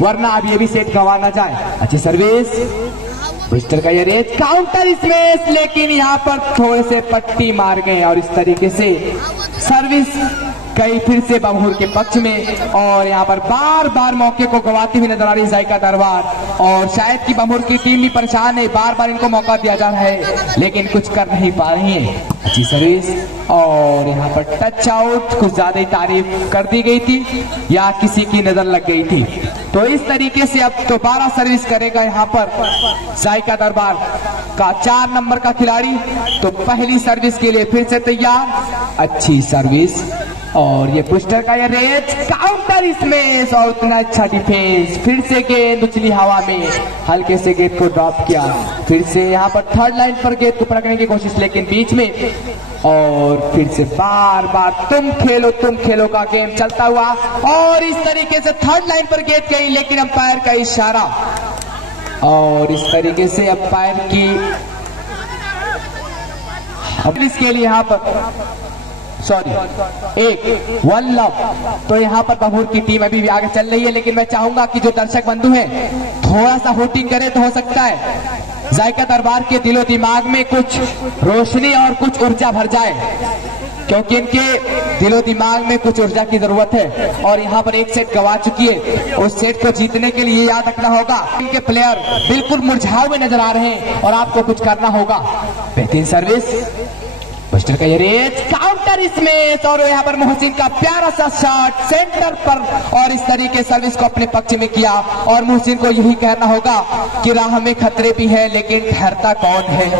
वरना अब ये भी सेट गंवा ना जाए। अच्छी सर्विस, बुस्टर का ये रेस, काउंटर स्मैश, लेकिन यहाँ पर थोड़े से पट्टी मार गए और इस तरीके से सर्विस कई फिर से बमहूर के पक्ष में। और यहाँ पर बार बार मौके को गंवाती हुई नजर आ रही जायका दरबार, और शायद कि बमहूर की टीम भी परेशान है, बार बार इनको मौका दिया जा रहा है लेकिन कुछ कर नहीं पा रही है। अच्छी सर्विस, और यहाँ पर टच आउट, कुछ ज्यादा ही तारीफ कर दी गई थी या किसी की नजर लग गई थी। तो इस तरीके से अब दोबारा सर्विस करेगा यहाँ पर जायका दरबार का 4 नंबर का खिलाड़ी। तो पहली सर्विस के लिए फिर से तैयार। अच्छी सर्विस, और ये पुस्टर का ये रेज, काउंटर स्मैश, और उतना अच्छा डिफेंस। फिर से गेंद उछली हवा में, हल्के से गेंद को ड्रॉप किया। फिर से यहाँ पर थर्ड लाइन पर गेंद को पकड़ने की कोशिश, लेकिन बीच में, और फिर से बार बार तुम खेलो का गेम चलता हुआ, और इस तरीके से थर्ड लाइन पर गेंद गई, लेकिन अंपायर का इशारा, और इस तरीके से अंपायर की इसके लिए यहाँ पर एक वन लव। तो यहाँ पर बमहूर की टीम अभी भी आगे चल रही है, लेकिन मैं चाहूंगा कि जो दर्शक बंधु हैं थोड़ा सा होटिंग करे तो हो सकता है जायका दरबार के दिलो दिमाग में कुछ रोशनी और कुछ ऊर्जा भर जाए, क्योंकि इनके दिलो दिमाग में कुछ ऊर्जा की जरूरत है। और यहाँ पर एक सेट गंवा चुकी है, उस सेट को जीतने के लिए याद रखना होगा इनके प्लेयर बिल्कुल मुरझाए हुए नजर आ रहे हैं और आपको कुछ करना होगा। बेहतरीन सर्विस, बुस्टर का ये रेज, काउंटर स्मैश, और यहाँ पर मोहसिन का प्यारा सा शॉट सेंटर पर, और इस तरीके सर्विस को अपने पक्ष में किया। और मोहसिन को यही कहना होगा कि राह में खतरे भी है लेकिन ठहरता कौन है,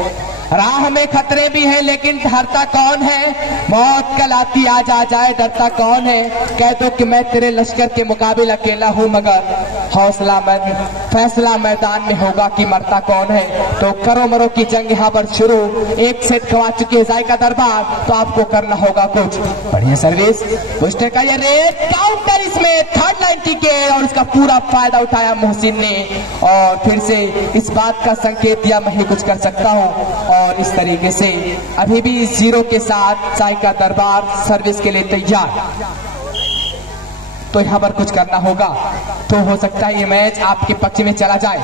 राह में खतरे भी है लेकिन ठहरता कौन है, मौत कल आती आज आ जाए डरता कौन है, कह दो कि मैं तेरे लश्कर के मुकाबले अकेला हूँ मगर हौसला फैसला मैदान में होगा कि मरता कौन है। तो करो मरो की जंग यहाँ पर शुरू। एक सेट गंवा चुकी है जायका दरबार, तो आपको करना होगा कुछ। बढ़िया सर्विस, बुस्टर का ये रेस, काउंटर इसमें थर्ड लाइन की गेंद, और इसका पूरा फायदा उठाया मोहसिन ने, और फिर से इस बात का संकेत दिया मैं ही कुछ कर सकता हूँ। और इस तरीके से अभी भी 0 के साथ जायका दरबार सर्विस के लिए तैयार। तो यहाँ पर कुछ करना होगा, तो हो सकता है ये मैच आपके पक्ष में चला जाए।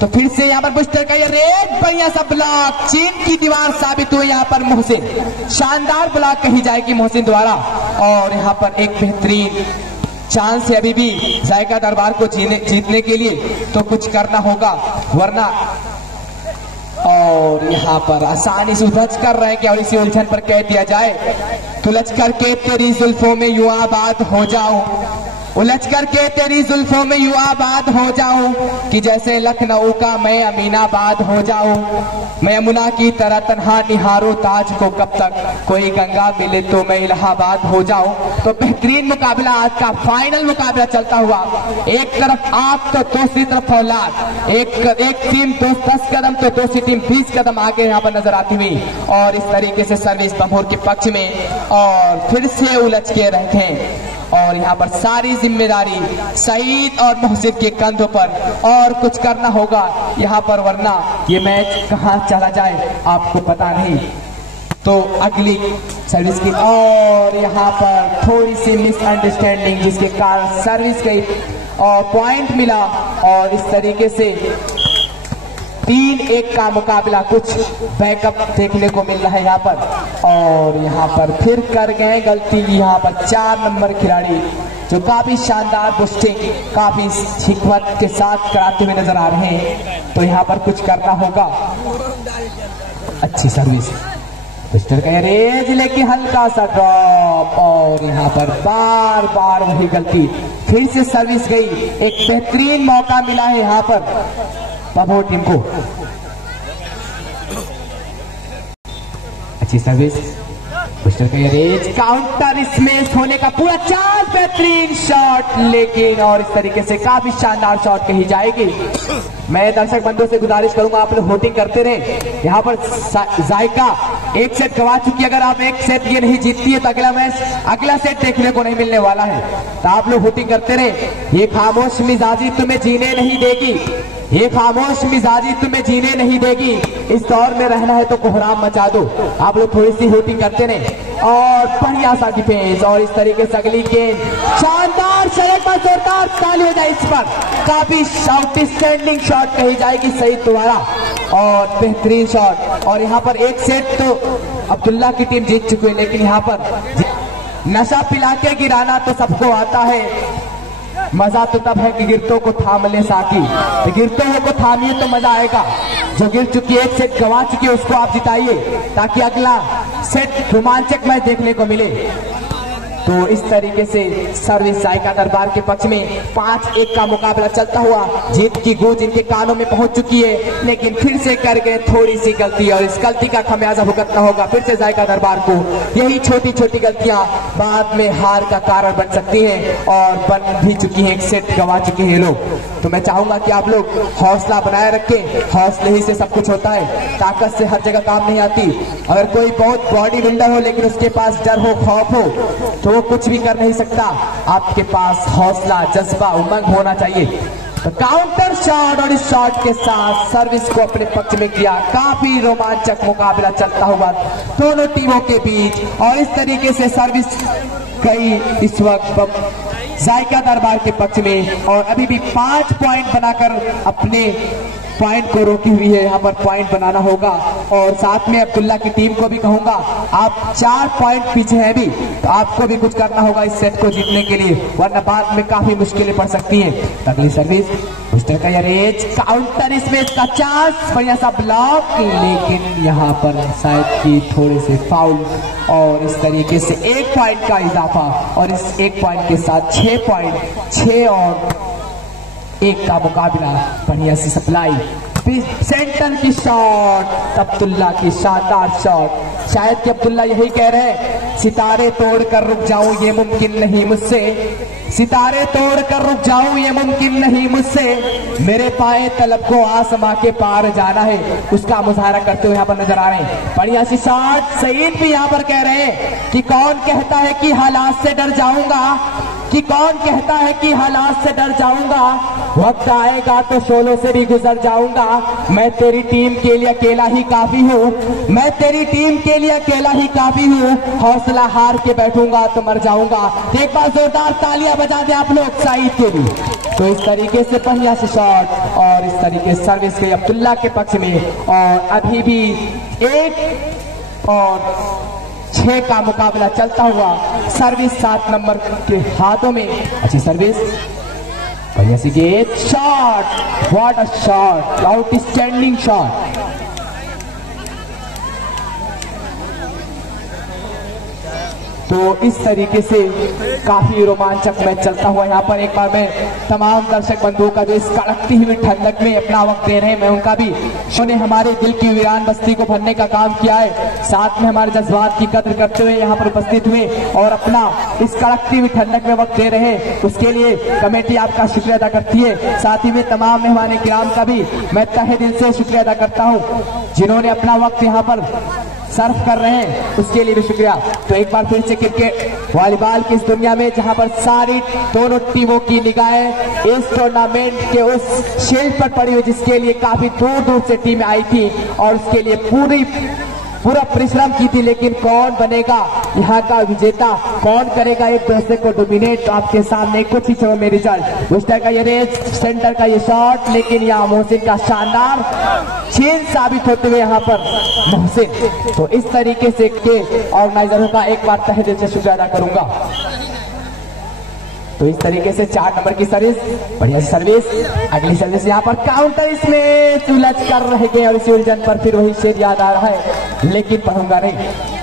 तो फिर से यहाँ पर बुस्टर का ये रेड, बढ़िया सा ब्लॉक, चीन की दीवार साबित हुई यहाँ पर मोहसिन, शानदार ब्लॉक कही जाएगी मोहसिन द्वारा। और यहाँ पर एक बेहतरीन चांस है अभी भी जायका दरबार को जीतने के लिए, तो कुछ करना होगा वरना। और यहाँ पर आसानी से उलझ कर रहे हैं कि और इसी उलझन पर कह दिया जाए, उलझ करके तेरी जुल्फों में यूं आबाद हो जाऊं, उलझ करके तेरी जुल्फों में यूं आबाद हो जाऊं कि जैसे लखनऊ का मैं अमीनाबाद हो जाऊं, मैं यमुना की तरह तन्हा निहारूं ताज को, कब तक कोई गंगा मिले तो मैं इलाहाबाद हो जाऊं। तो बेहतरीन मुकाबला, आज का फाइनल मुकाबला चलता हुआ, एक तरफ आप तो दूसरी तरफ औलाद, एक टीम 10 कदम तो दूसरी टीम 20 कदम आगे यहाँ पर नजर आती हुई। और इस तरीके से सर्विस बमहूर के पक्ष में, और फिर से उलझ के रखें, और यहाँ पर सारी जिम्मेदारी सईद और मोहसिन के कंधों पर, और कुछ करना होगा यहाँ पर वरना ये मैच कहाँ चला जाए आपको पता नहीं। तो अगली सर्विस की, और यहाँ पर थोड़ी सी मिसअंडरस्टैंडिंग जिसके कारण सर्विस गई और पॉइंट मिला, और इस तरीके से 3-1 का मुकाबला, कुछ बैकअप देखने को मिल रहा है यहाँ पर। और यहाँ पर फिर कर गए गलती, यहाँ पर 4 नंबर खिलाड़ी जो काफी शानदार बुस्टिंग काफी हिकमत के साथ कराते हुए नजर आ रहे हैं। तो यहाँ पर कुछ करना होगा। अच्छी सर्विस, बुस्टर का रेज, लेकिन हल्का सा ड्रॉप, और यहाँ पर बार बार वही गलती, फिर से सर्विस गई। एक बेहतरीन मौका मिला है यहाँ पर बमहूर टीम को। अच्छी सर्विस, बुस्टर का ये रेज, काउंटर स्मैश होने का पूरा चांस, बेहतरीन शॉट, लेकिन और इस तरीके से काफी शानदार शॉट कही जाएगी। मैं दर्शक बंधुओं से गुजारिश करूंगा आप लोग वोटिंग करते रहे। यहाँ पर जायका एक सेट गंवा चुकी है, अगर आप एक सेट ये नहीं जीतती है तो अगला सेट देखने को नहीं मिलने वाला है। तो आप लोग वोटिंग करते रहे। ये खामोश मिजाजी तुम्हें जीने नहीं देगी, ये खामोश मिजाजी तुम्हें जीने नहीं देगी, इस दौर में रहना है तो कोहराम मचा दो। आप लोग थोड़ी सी वोटिंग करते रहे। और बढ़िया सा डिफेंस और इस तरीके से अगली गेंद शानदार शॉट पर जोरदार ताली हो जाए इस पर। काफी आउटस्टैंडिंग शॉट कही जाएगी सईद द्वारा और बेहतरीन शॉट। और यहाँ पर एक सेट तो अब्दुल्ला की टीम जीत चुकी है, लेकिन यहाँ पर नशा पिला के गिराना तो सबको आता है, मजा तो तब है कि गिरतों को थाम ले साकी। तो गिरतों को थामिए तो मजा आएगा। जो गिर चुकी है, एक सेट गंवा चुकी है, उसको आप जिताइए ताकि अगला सेट रोमांचक मैच देखने को मिले। तो इस तरीके से सर्विस जायका दरबार के पक्ष में 5-1 का मुकाबला चलता हुआ जीत की गूंज इनके कानों में पहुंच चुकी है, लेकिन फिर से कर गए थोड़ी सी गलती और इस गलती का खमियाजा भुगतना होगा फिर से जायका दरबार को। यही छोटी छोटी गलतियां बाद में हार का कारण बन सकती हैं और बन भी चुकी हैं। एक सेट गंवा चुके हैं लोग। तो मैं चाहूंगा कि आप लोग हौसला बनाए रखें, हौसले ही से सब कुछ होता है, ताकत से हर जगह काम नहीं आती। अगर कोई बहुत बॉडी बिल्डर हो लेकिन उसके पास डर हो, खौफ हो, तो वो कुछ भी कर नहीं सकता। आपके पास हौसला, जज्बा, उमंग होना चाहिए। तो काउंटर शॉट और इस शॉट के साथ सर्विस को अपने पक्ष में किया। काफी रोमांचक मुकाबला चलता हुआ दोनों टीमों के बीच और इस तरीके से सर्विस गई इस वक्त जायका दरबार के पक्ष में और अभी भी 5 पॉइंट बनाकर अपने पॉइंट को रोकी हुई है। यहाँ पर पॉइंट बनाना होगा और साथ में अब्दुल्ला की टीम को भी कहूंगा, आप 4 पॉइंट पीछे हैं भी, तो आपको भी कुछ करना होगा इस सेट को जीतने के लिए, वरना बाद में काफी मुश्किलें पड़ सकती हैं। अगली सर्विस बुस्टर का रेज काउंटर, इसमें इसका चांस, बढ़िया सा ब्लॉक, लेकिन यहाँ पर शायद की थोड़े से फाउल और इस तरीके से 1 पॉइंट का इजाफा और इस 1 पॉइंट के साथ 6 पॉइंट, 6 और 1 का मुकाबला। बढ़िया सी सप्लाई, सेंटर की शॉट, अब्दुल्ला की शानदार शॉट। शायद कि अब्दुल्ला यही कह रहे हैं, सितारे तोड़कर रुक जाऊं ये मुमकिन नहीं मुझसे, सितारे तोड़कर रुक जाऊं ये मुमकिन नहीं मुझसे, मेरे पाए तलब को आसमां के पार जाना है। उसका मुजाहरा करते हुए यहाँ पर नजर आ रहे हैं। बढ़िया सी शॉट। सईद भी यहाँ पर कह रहे हैं कि कौन कहता है कि हालात से डर जाऊंगा, कि कौन कहता है कि हालात से डर जाऊंगा, वक्त आएगा तो शोलों से भी गुजर जाऊंगा। मैं तेरी टीम के लिए अकेला ही काफी हूँ, मैं तेरी टीम के लिए अकेला ही काफी हूँ, हौसला हार के बैठूंगा तो मर जाऊंगा। एक बार जोरदार तालियां बजा दे आप लोग सईद के भी। तो इस तरीके से बढ़िया से शॉट और इस तरीके से सर्विस गई अब्दुल्ला के पक्ष में और अभी भी 1 और 6 का मुकाबला चलता हुआ सर्विस 7 नंबर के हाथों में। अच्छी सर्विस, बढ़िया सी गेंद, shot, what a shot, outstanding shot. तो इस तरीके से काफी रोमांचक मैच चलता हुआ यहाँ पर एक बार मैं तमाम दर्शक बंधुओं का जो इस कड़कती हुई ठंडक में अपना वक्त दे रहे हैं, मैं उनका भी उन्होंने हमारे दिल की वीरान बस्ती को भरने का काम किया है, साथ में हमारे जज्बात की कद्र करते हुए यहाँ पर उपस्थित हुए और अपना इस कड़कती हुई ठंडक में वक्त दे रहे हैं, उसके लिए कमेटी आपका शुक्रिया अदा करती है। साथ ही में तमाम मेहमान किराम का भी मैं तहे दिल से शुक्रिया अदा करता हूँ, जिन्होंने अपना वक्त यहाँ पर सर्व कर रहे हैं, उसके लिए भी शुक्रिया। तो एक बार फिर से क्रिकेट वॉलीबॉल की इस दुनिया में जहां पर सारी दोनों टीमों की निगाहें इस टूर्नामेंट के उस शील्ड पर पड़ी हुई, जिसके लिए काफी दूर दूर से टीमें आई थी और उसके लिए पूरा परिश्रम की थी, लेकिन कौन बनेगा यहाँ का विजेता, कौन करेगा एक दूसरे को डोमिनेट, तो आपके सामने कुछ ही समय में रिजल्ट। बुस्टर का ये रेस, सेंटर का ये शॉट, लेकिन यहाँ मोहसिन का शानदार चीन साबित होते हुए यहाँ पर मोहसिन। तो इस तरीके से के ऑर्गेनाइजरों का एक बार तहे दिल से शुक्रिया अदा करूंगा। तो इस तरीके से 4 नंबर की सर्विस, बढ़िया सी सर्विस, अगली सर्विस यहाँ पर काउंटर, इसमें उलझ कर रह गए और इसी उलझन पर फिर वही शेर याद आ रहा है, लेकिन पढ़ूंगा नहीं।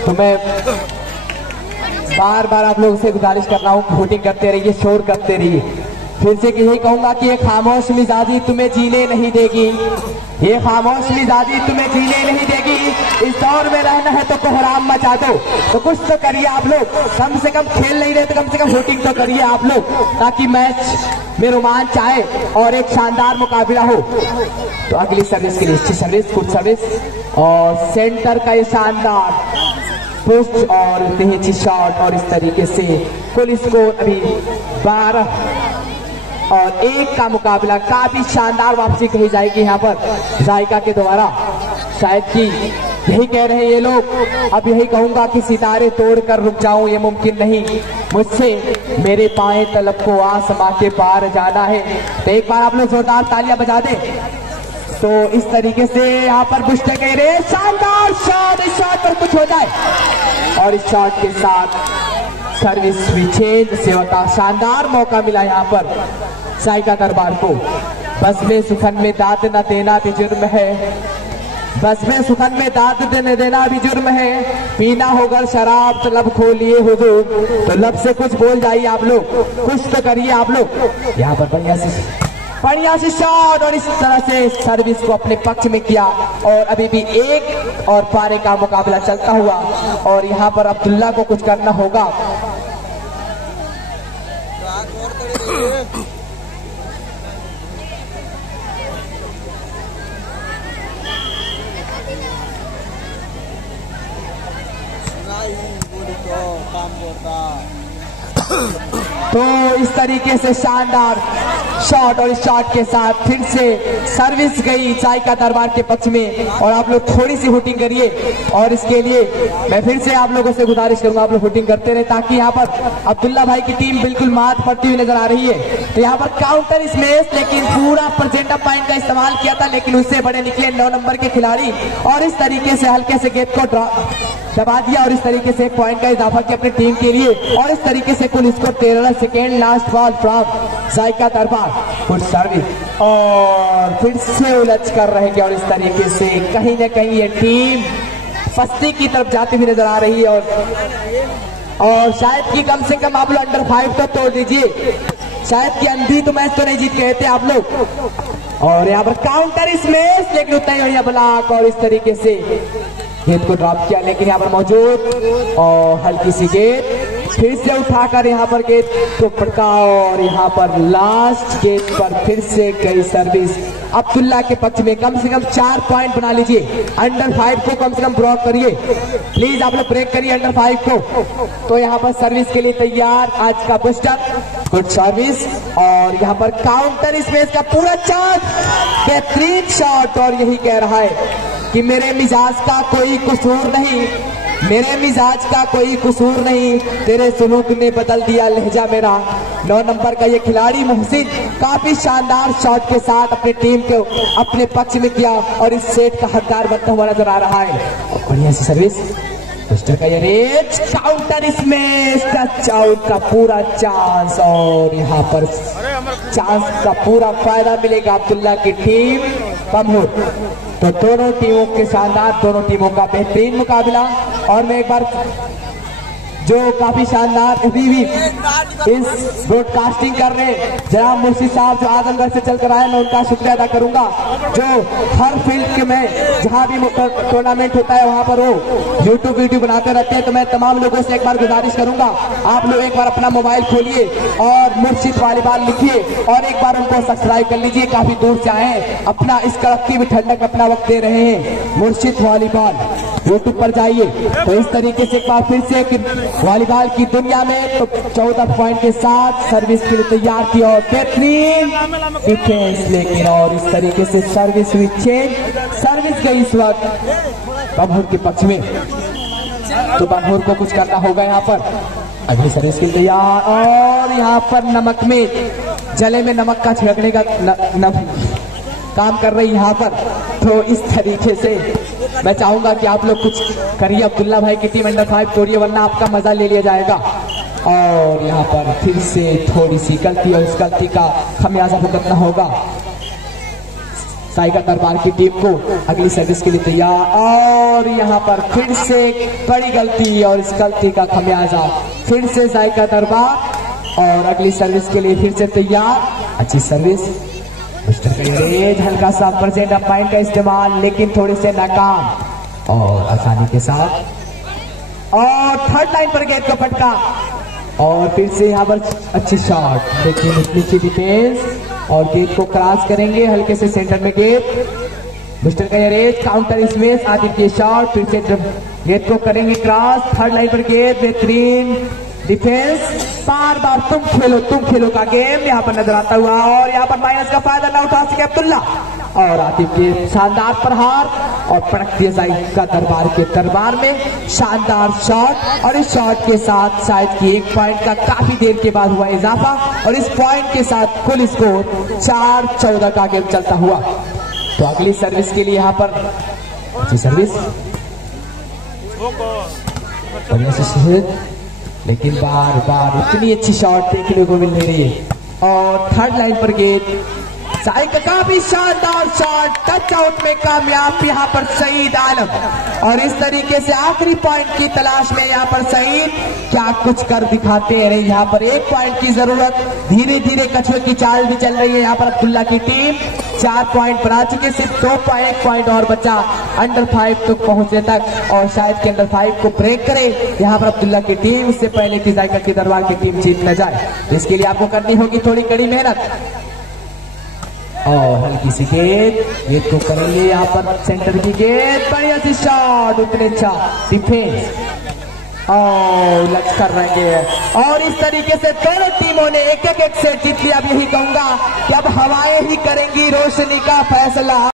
तो मैं बार बार आप लोगों से गुजारिश कर रहा हूँ, वोटिंग करते रहिए, शोर करते रहिए। फिर से यही कहूंगा कि ये खामोश मिजाजी तुम्हें जीने नहीं देगी, ये खामोश मिजाजी तुम्हें जीने नहीं देगी। इस दौर में रहना है तो कोहराम मचा दो, तो कुछ तो करिए आप लोग, कम से कम खेल नहीं रहे तो कम से कम शूटिंग तो करिए आप लोग, ताकि मैच में रोमांच आए और एक शानदार मुकाबला हो। तो अगली सर्विस के लिए अच्छी सर्विस, गुड सर्विस और सेंटर का ये शानदार पोस्ट और तेजी शॉट और इस तरीके से कुल स्कोर अभी 12-1 का मुकाबला। काफी शानदार वापसी कही जाएगी यहाँ पर जायका के द्वारा। शायद कि यही कह रहे हैं ये लोग, अब यही कहूंगा कि सितारे तोड़कर रुक जाऊं ये मुमकिन नहीं मुझसे, मेरे पाए तलब को आसमां के पार जाना है। तो एक बार आप लोग जोरदार तालियां बजा दें। तो इस तरीके से यहाँ पर बुश्ते कह रहे हैं शानदार शॉट, इस शॉट पर कुछ हो जाए और इस शॉट के साथ सर्विस भी चेंज से होता। शानदार मौका मिला यहाँ पर जायका दरबार को। बस में सुखन में दाद न देना भी जुर्म है, बस में सुखन में दाद देना भी जुर्म है। पीना होगा शराब तो लब खोलिए हुजूर, तो लब से कुछ बोल जाइए आप लोग, कुछ तो करिए आप लोग। यहाँ पर बढ़िया से शॉट और इस तरह से सर्विस को अपने पक्ष में किया और अभी भी 1 और पारे का मुकाबला चलता हुआ और यहाँ पर अब्दुल्ला को कुछ करना होगा। तो इस तरीके से शानदार शॉट और इस शॉट के साथ फिर से सर्विस गई जायका दरबार के पक्ष में और आप लोग थोड़ी सी हुटिंग करिए और इसके लिए मैं फिर से आप लोगों से गुजारिश करूंगा आप लोग हुटिंग करते रहे, ताकि यहाँ पर अब्दुल्ला भाई की टीम बिल्कुल मात पड़ती हुई नजर आ रही है। तो यहाँ पर काउंटर स्मैश, लेकिन पूरा परसेंट ऑफ पॉइंट का इस्तेमाल किया था, लेकिन उससे बड़े निकले 9 नंबर के खिलाड़ी और इस तरीके से हल्के से गेंद को दबा दिया और इस तरीके से 1 पॉइंट का इजाफा किया अपनी टीम के लिए और इस तरीके से कुल score 13 second. Last ball from Zaika Darbar, good service और फिर से उलझ कर रहेंगे और इस तरीके से कहीं न कहीं ये टीम फस्ती की तरफ जाती हुई नजर आ रही है और शायद कि कम से कम आप लोग अंडर 5 तो तोड़ दीजिए, शायद कि अंधी तो मैच तो नहीं जीत गए थे आप लोग। और यहाँ पर काउंटर स्मैश, लेकिन उतना ही भैया ब्लॉक और इस तरीके से गेंद को ड्रॉप किया, लेकिन यहाँ पर मौजूद और हल्की सी गेंद फिर से उठाकर यहाँ पर गेंद को पटका और यहाँ पर लास्ट गेंद पर फिर से गई सर्विस अब्दुल्ला के पक्ष में। कम से कम 4 पॉइंट बना लीजिए, अंडर 5 को कम से कम ब्लॉक करिए प्लीज, आप लोग ब्रेक करिए अंडर 5 को। तो यहाँ पर सर्विस के लिए तैयार आज का बुस्टर, गुड सर्विस और यहाँ पर काउंटर स्पेस का पूरा चांस, बेहतरीन शॉट और यही कह रहा है कि मेरे मिजाज का कोई कसूर नहीं, मेरे मिजाज का कोई कसूर नहीं, तेरे सुलूक ने बदल दिया लहजा मेरा। 9 नंबर का ये खिलाड़ी मोहसिन काफी शानदार शॉट के साथ अपनी टीम को अपने पक्ष में किया और इस सेट का हकदार बनता हुआ नजर आ रहा है। बढ़िया सी सर्विस, बुस्टर का ये रेज, काउंटर स्मैश, टच आउट का पूरा चांस और यहाँ पर चांस का पूरा फायदा मिलेगा अब्दुल्ला की टीम बमहुर। तो दोनों टीमों के शानदार, दोनों टीमों का बेहतरीन मुकाबला और मैं एक बार जो काफी शानदार अभी भी इस ब्रॉडकास्टिंग कर रहे हैं जनाब मुर्शिद साहब जो आजमगढ़ से चलकर आए, मैं उनका शुक्रिया अदा करूंगा, जो हर फील्ड के में जहां भी टूर्नामेंट होता है वहां पर वो यूट्यूब वीडियो बनाते रहते हैं। तो मैं तमाम लोगों से एक बार गुजारिश करूंगा, आप लोग एक बार अपना मोबाइल खोलिए और मुर्शिद वॉलीबॉल लिखिए और एक बार उनको सब्सक्राइब कर लीजिए। काफी दूर से आए हैं, अपना इस कड़की भी ठंडक में अपना वक्त दे रहे हैं। मुर्शिद वॉलीबॉल यूट्यूब पर जाइए। तो इस तरीके से एक बार फिर से वॉलीबॉल की दुनिया में तो 14 पॉइंट के साथ सर्विस के लिए तैयार की और बेहतरीन डिफेंस, लेकिन और इस तरीके से सर्विस हुई चेंज, सर्विस गई इस वक्त बमहुर के पक्ष में। तो बमहुर को कुछ करना होगा यहाँ पर, अगली सर्विस के लिए तैयार और यहाँ पर नमक में जले में नमक का छिड़कने का काम कर रही यहाँ पर। तो इस तरीके से मैं चाहूंगा कि आप लोग कुछ करिए, अब्दुल्ला भाई की टीम अंडर 5 तोड़िए वरना आपका मजा ले लिया जाएगा। और यहाँ पर फिर से थोड़ी सी गलती और इस गलती का खमियाजा भुगतना होगा जायका दरबार की टीम को। अगली सर्विस के लिए तैयार और यहाँ पर फिर से बड़ी गलती और इस गलती का खमियाजा फिर से जायका दरबार और अगली सर्विस के लिए फिर से तैयार। अच्छी सर्विस, मिस्टर कैरेज हल्का सा परसेंट ऑफ माइंड का इस्तेमाल, लेकिन थोड़े से नाकाम और आसानी के साथ। और थर्ड लाइन पर गेंद को पटका और फिर से यहाँ पर अच्छी शॉट, लेकिन नीचे डिफेंस और गेंद को क्रॉस करेंगे हल्के से सेंटर में गेंद। Mister carriage counter smash, Aditya shot, फिर से गेंद को करेंगे क्रॉस, थर्ड लाइन पर गेंद, बेहतरीन डिफेंस, बार बार तुम खेलो का गेम यहाँ पर नजर आता हुआ और यहाँ पर माइनस का फायदा ना उठा सके अब्दुल्ला और आदित्य शानदार प्रहार और पटक दिया जाए का दरबार में शानदार शॉट। और इस शॉट के साथ शायद कि 1 पॉइंट का काफी देर के बाद हुआ इजाफा और इस पॉइंट के साथ कुल स्कोर 4-14 का गेम चलता हुआ। तो अगली सर्विस के लिए यहाँ पर अच्छी सर्विस, लेकिन बार बार इतनी अच्छी शॉट देखने को मिल रही है। और थर्ड लाइन पर गेंद, साइक का काफी शानदार शॉट, टच आउट में कामयाब यहाँ पर सईद आलम। और इस तरीके से आखिरी पॉइंट की तलाश में यहाँ पर सईद क्या कुछ कर दिखाते हैं। यहाँ पर 1 पॉइंट की जरूरत, धीरे धीरे कछुए की चाल भी चल रही है। यहाँ पर अब्दुल्ला की टीम 4 पॉइंट बना चुके, सिर्फ 1 पॉइंट और बचा अंडर 5 तक पहुंचने तक और शायद के अंडर 5 को ब्रेक करे यहाँ पर अब्दुल्ला की टीम, उससे पहले कि जायका की दरबार की टीम जीत न जाए। इसके लिए आपको करनी होगी थोड़ी कड़ी मेहनत और हल्की सी गेंद को करेंगे यहाँ पर सेंटर की गेंद, बढ़िया सी शॉट, उतने अच्छा डिफेंस और लक्ष्य कर रहे हैं। और इस तरीके से दोनों टीमों ने एक सेट जीत लिया। अब यही कहूंगा कि अब हवाएं ही करेंगी रोशनी का फैसला।